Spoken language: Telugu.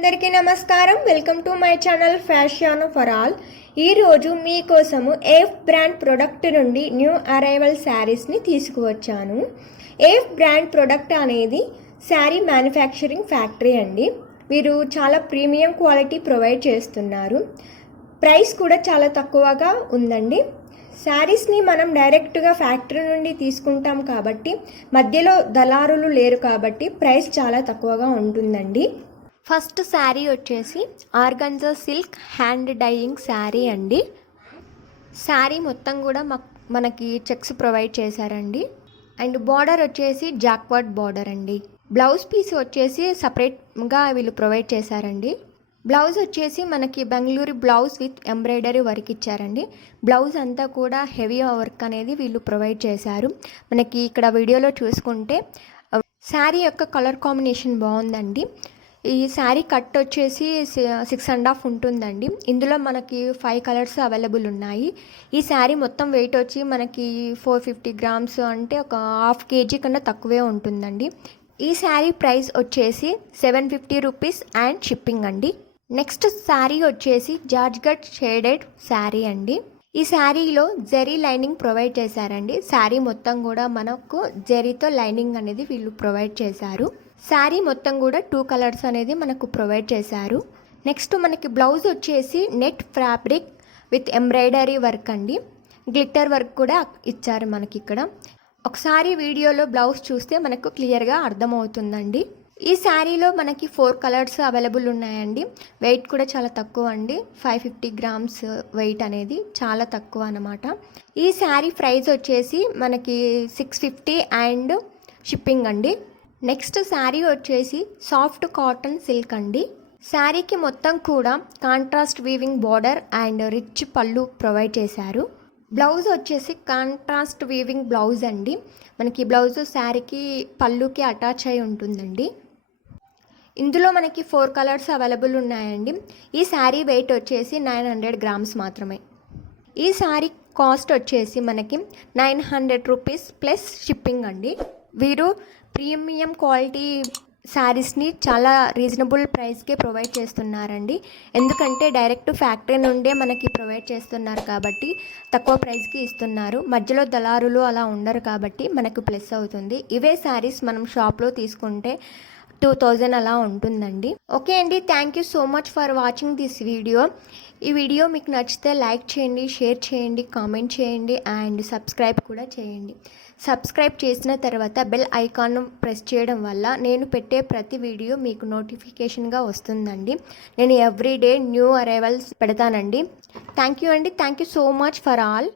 అందరికీ నమస్కారం. Welcome to my channel fashion for all. ఈరోజు మీకోసము ఏఫ్ బ్రాండ్ ప్రొడక్ట్ నుండి న్యూ అరైవల్ శారీస్ని తీసుకువచ్చాను. ఏఫ్ బ్రాండ్ ప్రొడక్ట్ అనేది శారీ మ్యానుఫ్యాక్చరింగ్ ఫ్యాక్టరీ అండి. వీరు చాలా ప్రీమియం క్వాలిటీ ప్రొవైడ్ చేస్తున్నారు. ప్రైస్ కూడా చాలా తక్కువగా ఉందండి. శారీస్ని మనం డైరెక్ట్గా ఫ్యాక్టరీ నుండి తీసుకుంటాం కాబట్టి మధ్యలో దళారులు లేరు కాబట్టి ప్రైస్ చాలా తక్కువగా ఉంటుందండి. ఫస్ట్ శారీ వచ్చేసి organza silk hand dyeing sari అండి. శారీ మొత్తం కూడా మనకి చెక్స్ ప్రొవైడ్ చేశారండి. అండ్ బార్డర్ వచ్చేసి జాక్వర్డ్ బార్డర్ అండి. బ్లౌజ్ పీస్ వచ్చేసి సపరేట్గా వీళ్ళు ప్రొవైడ్ చేశారండి. బ్లౌజ్ వచ్చేసి మనకి Bengaluru blouse with embroidery work ఇచ్చారండి. బ్లౌజ్ అంతా కూడా హెవీ వర్క్ అనేది వీళ్ళు ప్రొవైడ్ చేశారు. మనకి ఇక్కడ వీడియోలో చూసుకుంటే శారీ యొక్క కలర్ కాంబినేషన్ బాగుందండి. ఈ శారీ కట్ వచ్చేసి 6.5 ఉంటుందండి. ఇందులో మనకి 5 కలర్స్ అవైలబుల్ ఉన్నాయి. ఈ శారీ మొత్తం వెయిట్ వచ్చి మనకి 450 గ్రామ్స్ అంటే ఒక హాఫ్ కేజీ కన్నా తక్కువే ఉంటుందండి. ఈ శారీ ప్రైస్ వచ్చేసి 750 రూపీస్ అండ్ షిప్పింగ్ అండి. నెక్స్ట్ శారీ వచ్చేసి జార్జ్గట్ షేడెడ్ శారీ అండి. ఈ శారీలో జెరీ లైనింగ్ ప్రొవైడ్ చేశారండి. శారీ మొత్తం కూడా మనకు జెరీతో లైనింగ్ అనేది వీళ్ళు ప్రొవైడ్ చేశారు. శారీ మొత్తం కూడా 2 కలర్స్ అనేది మనకు ప్రొవైడ్ చేశారు. నెక్స్ట్ మనకి బ్లౌజ్ వచ్చేసి net fabric with embroidery work అండి. గ్లిట్టర్ వర్క్ కూడా ఇచ్చారు మనకి ఇక్కడ. ఒకసారి వీడియోలో బ్లౌజ్ చూస్తే మనకు క్లియర్గా అర్థమవుతుందండి. ఈ శారీలో మనకి 4 కలర్స్ అవైలబుల్ ఉన్నాయండి. వెయిట్ కూడా చాలా తక్కువ అండి. 550 గ్రామ్స్ వెయిట్ అనేది చాలా తక్కువ అన్నమాట. ఈ శారీ ప్రైస్ వచ్చేసి మనకి 650 అండ్ షిప్పింగ్ అండి. నెక్స్ట్ శారీ వచ్చేసి సాఫ్ట్ కాటన్ సిల్క్ అండి. శారీకి మొత్తం కూడా contrast weaving border and rich పళ్ళు ప్రొవైడ్ చేశారు. బ్లౌజ్ వచ్చేసి కాంట్రాస్ట్ వీవింగ్ బ్లౌజ్ అండి. మనకి బ్లౌజ్ శారీకి పళ్ళుకి అటాచ్ అయి ఉంటుందండి. ఇందులో మనకి 4 కలర్స్ అవైలబుల్ ఉన్నాయండి. ఈ శారీ వెయిట్ వచ్చేసి 900 గ్రామ్స్ మాత్రమే. ఈ శారీ కాస్ట్ వచ్చేసి మనకి 900 రూపీస్ ప్లస్ షిప్పింగ్ అండి. వీరు ప్రీమియం క్వాలిటీ శారీస్ని చాలా రీజనబుల్ ప్రైస్కే ప్రొవైడ్ చేస్తున్నారండి. ఎందుకంటే డైరెక్ట్ ఫ్యాక్టరీ నుండే మనకి ప్రొవైడ్ చేస్తున్నారు కాబట్టి తక్కువ ప్రైస్కి ఇస్తున్నారు. మధ్యలో దళారులు అలా ఉండరు కాబట్టి మనకు ప్లస్ అవుతుంది. ఇవే శారీస్ మనం షాప్లో తీసుకుంటే 2000 అలా ఉంటుందండి. ఓకే అండి, thank you so much for watching this video. ఈ వీడియో మీకు నచ్చితే లైక్ చేయండి, షేర్ చేయండి, కామెంట్ చేయండి అండ్ సబ్స్క్రైబ్ కూడా చేయండి. సబ్స్క్రైబ్ చేసిన తర్వాత బెల్ ఐకాన్ ప్రెస్ చేయడం వల్ల నేను పెట్టే ప్రతి వీడియో మీకు నోటిఫికేషన్గా వస్తుందండి. నేను ఎవ్రీడే న్యూ అరైవల్స్ పెడతానండి. థ్యాంక్ యూ అండి. Thank you so much for all.